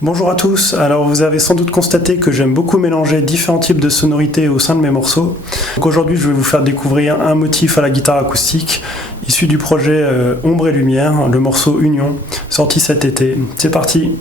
Bonjour à tous, alors vous avez sans doute constaté que j'aime beaucoup mélanger différents types de sonorités au sein de mes morceaux. Donc aujourd'hui je vais vous faire découvrir un motif à la guitare acoustique issu du projet Ombre et Lumière, le morceau Union, sorti cet été. C'est parti!